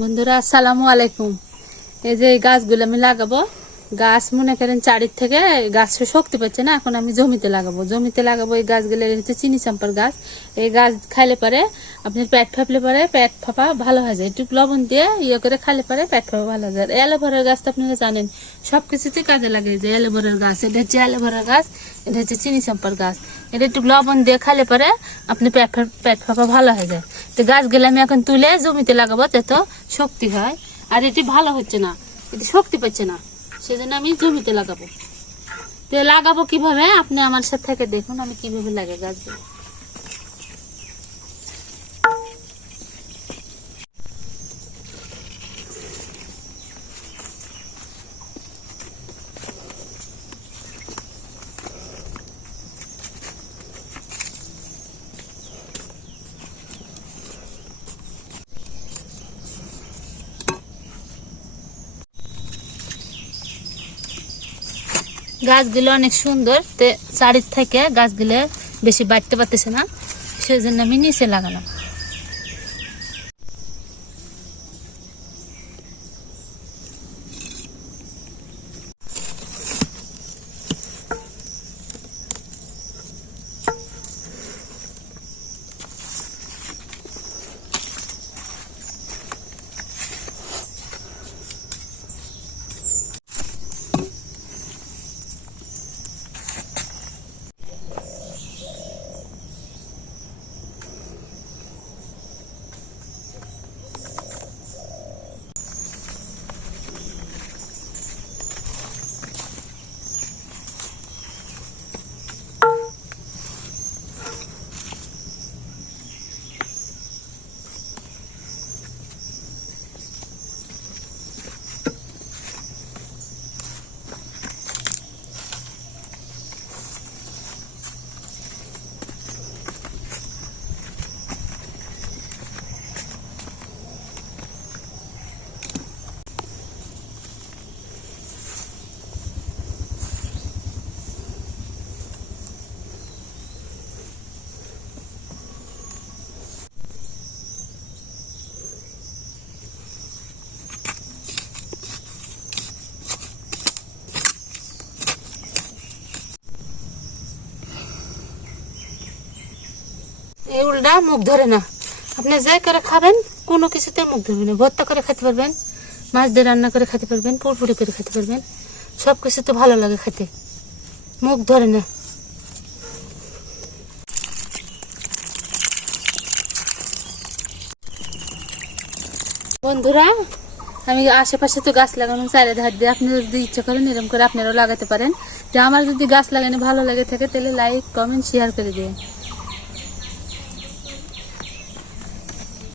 বন্ধুরা আসসালামু আলাইকুম। এই যে এই গাছগুলো আমি লাগাবো, গাছ মনে করেন চারির থেকে গাছ শক্তি পাচ্ছে না, এখন আমি জমিতে লাগাবো এই গাছগুলো। হচ্ছে চিনি চাম্পার গাছ। এই গাছ খাইলে পরে আপনার পেট ফাঁপলে পরে পেট ফাঁপা ভালো হয়ে যায়, একটু লবণ দিয়ে ইয়ে করে খাইলে পরে পেট ফাঁপা ভালো হয়ে যায়। অ্যালোভেরার গাছ তো আপনারা জানেন সবকিছুতে কাজে লাগে। যে অ্যালোভেরার গাছ, এটা হচ্ছে অ্যালোভেরার গাছ, এটা হচ্ছে চিনি চাম্পার গাছ। এটা একটু লবণ দিয়ে খাইলে পরে আপনি পেট ফাঁপা ভালো হয়ে যায়। তো গাছগুলো আমি এখন তুলে জমিতে লাগাবো, তো শক্তি হয়। আর এটি ভালো হচ্ছে না, এটি শক্তি পাচ্ছে না, সেজন্য আমি জমিতে লাগাবো। তো লাগাবো কিভাবে আপনি আমার সাথে থেকে দেখুন আমি কিভাবে লাগাই গাছগুলো। গাছগুলো অনেক সুন্দর, তে চারির থেকে গাছগুলো বেশি বাড়তে পারতেছে না, সেজন্য আমি নিচে লাগালাম। এই উল্টা মুখ ধরে না, আপনি যাই করে খাবেন কোনো কিছুতে মুখ ধরবে না। ভর্তা করে খেতে পারবেন, মাছ দিয়ে রান্না করে খেতে পারবেন, পুরপুরি করে খেতে পারবেন, সব কিছু তো ভালো লাগে খেতে, মুখ ধরে না। বন্ধুরা আমি আশেপাশে তো গাছ লাগানো চারি ধার দিয়ে, আপনারা যদি ইচ্ছা করেন এরকম করে আপনারাও লাগাতে পারেন। যে আমার যদি গাছ লাগানো ভালো লাগে থাকে তাহলে লাইক কমেন্ট শেয়ার করে দিন।